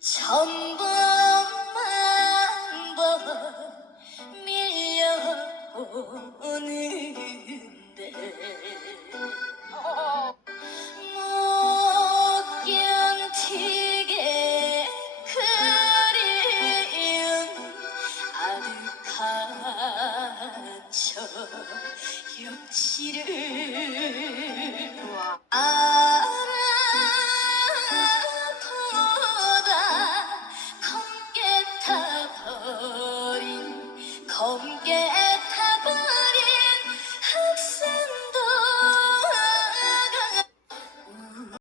천번만 밀려오는데 못 견디게 그리운 아득한 저 역지를